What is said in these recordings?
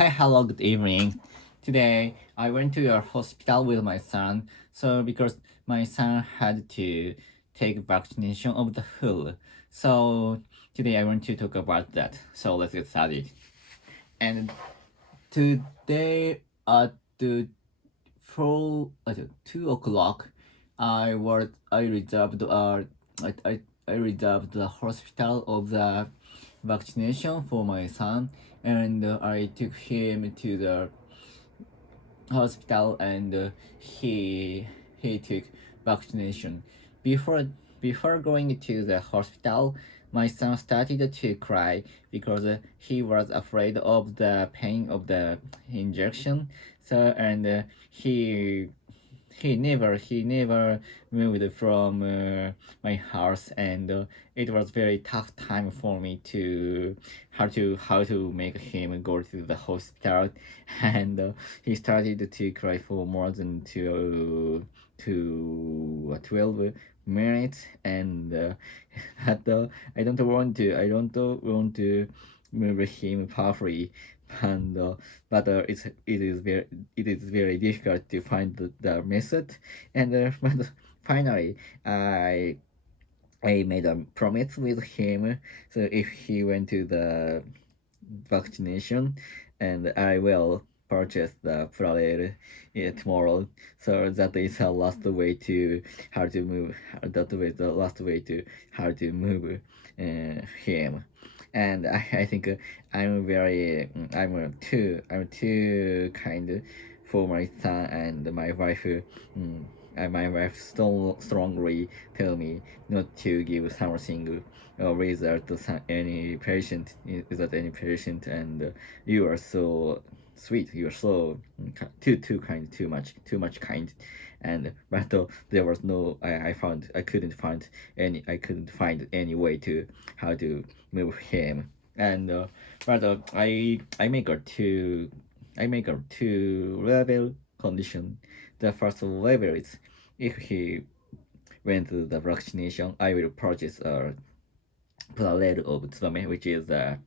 Hi, hello, good evening. Today I went to your hospital with my son. So because my son had to take vaccination of the flu, so today I want to talk about that. So let's get started. And today at the 2 o'clock, I reserved I reserved the hospital of the vaccination for my son, and I took him to the hospital, and he took vaccination. Before going to the hospital, my son started to cry because he was afraid of the pain of the injection. So and he never moved from my house, and it was very tough time for me to how to make him go to the hospital. And he started to cry for more than 12 minutes. And but I don't want to move him powerfully. And but it is very difficult to find the method. And but finally I made a promise with him. So if he went to the vaccination, and I will purchase the parallel tomorrow. So that is the last way to how to move. That way the last way to how to move him. And I think I'm too kind for my son, and my wife. And my wife strongly tell me not to give something result to any patient, without any patient. And you are so sweet, you are so too kind, too much kind. And but there was no I couldn't find any way to how to move him. And but I make a two level condition. The first level is, if he went to the vaccination, I will purchase a parallel of Tsubame, which is the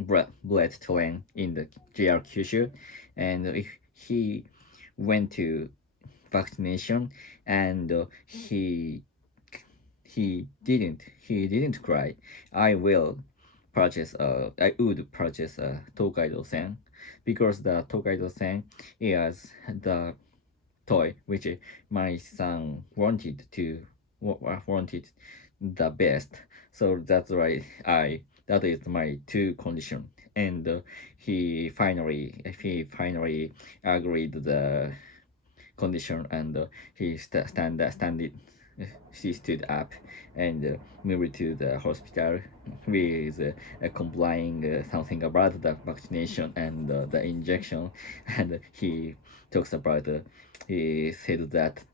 blood train in the JR Kyushu. And if he went to vaccination, and he didn't cry, I would purchase a Tokaido Sen, because the Tokaido Sen is the toy which my son wanted the best. So that's why that is my two condition. And he finally agreed the condition. And he stood up and moved to the hospital with complying something about the vaccination and the injection. And he said that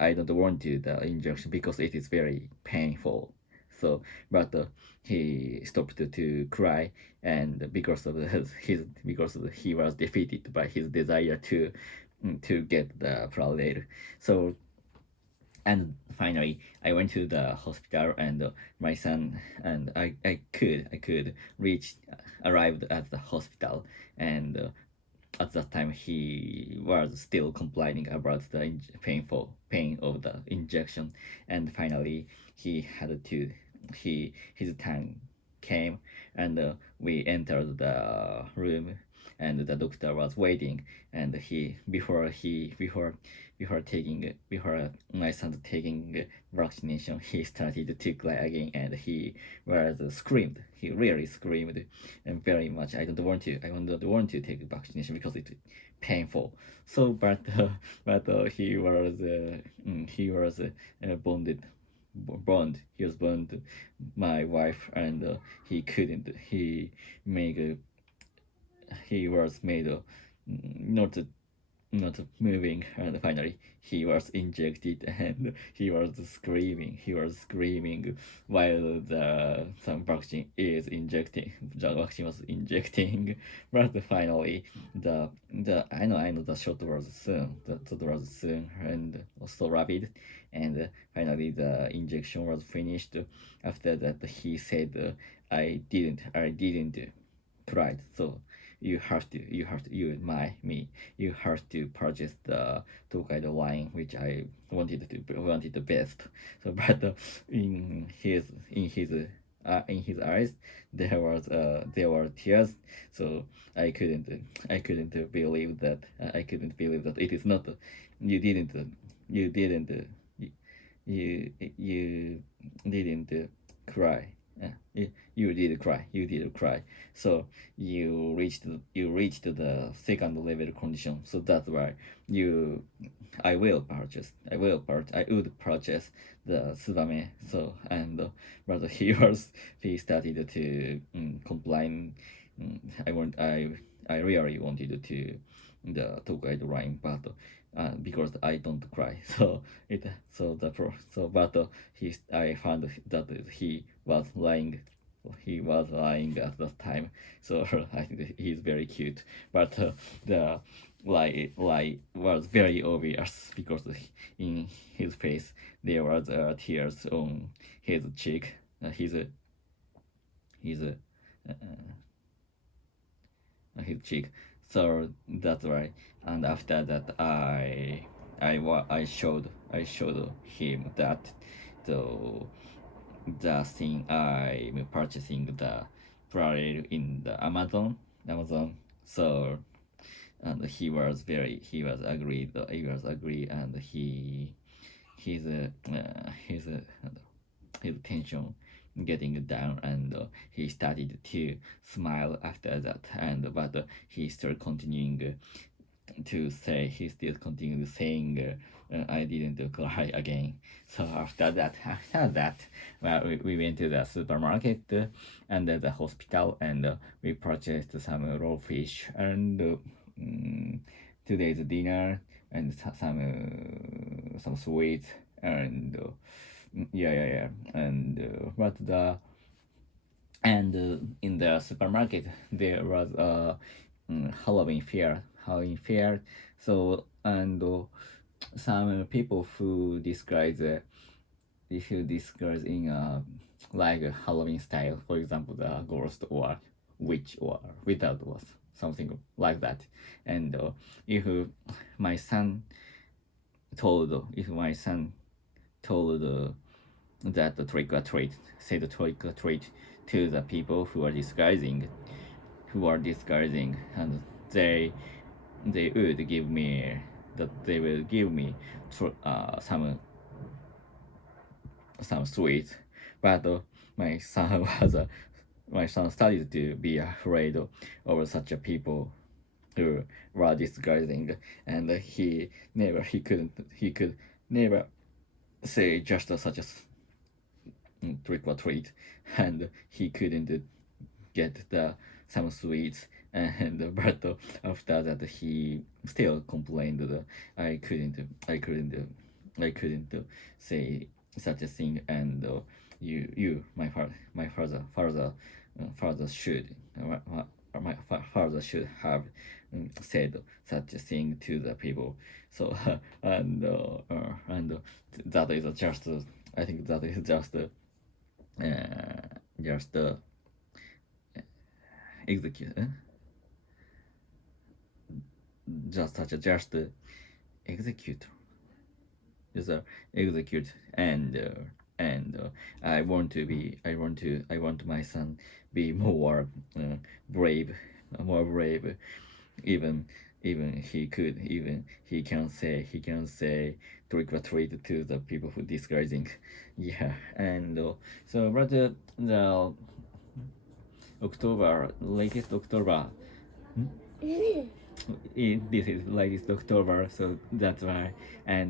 I don't want to the injection because it is very painful. So, but he stopped to cry, and because of he was defeated by his desire to get the parallel. So, and finally I went to the hospital, and my son, and I could arrived at the hospital. And at that time he was still complaining about the painful pain of the injection. And finally he had to he his time came. And we entered the room, and the doctor was waiting. And before my son taking vaccination, he started to cry again. And he really screamed, and very much, I don't want to take vaccination because it's painful. So, but he was bonded my wife. And he couldn't make he was made not not moving. And finally he was injected, and he was screaming while the vaccine was injecting. But finally I know the shot was soon and also rapid. And finally the injection was finished. After that he said, I didn't cried. So you have to purchase the Tokaido wine, which I wanted the best. So, but in his eyes there were tears. So I couldn't believe that it is not you didn't you didn't you didn't cry. You did cry. You did cry. So you reached the second level condition. So that's why you I would purchase the Tsubame. So but he started to complain. I really wanted to the Tokaido line, but because I don't cry. So but I found that he was lying at that time. So I think he's very cute, but the lie was very obvious because in his face there was tears on his cheek. His his cheek. So that's right. And after that, I showed him that the thing I'm purchasing the product in the Amazon. So and he was agree, and his tension getting down, and he started to smile after that, and but he still continued saying I didn't cry again. So after that, well, we went to the supermarket and the hospital, and we purchased some raw fish and today's dinner and some sweets and yeah, and in the supermarket there was a Halloween fair. So some people who describe in like a Halloween style, for example, the ghost or witch or without was something like that. And if my son if my son told that the trick or treat, say the trick or treat to the people who are disguising, and they would give me that they will give me some sweets, but my son started to be afraid of such a people who were disguising, and he could never say just such a trick or treat, and he couldn't get some sweets, and but after that he still complained that I couldn't say such a thing, and father should my father should have said such a thing to the people. So and that is just I think that is just execute just such a just execute just execute, and I want my son be more more brave. even even he can say trick or treat to the people who disguising. Yeah, and so but the October, latest October. This is latest October, so that's why. And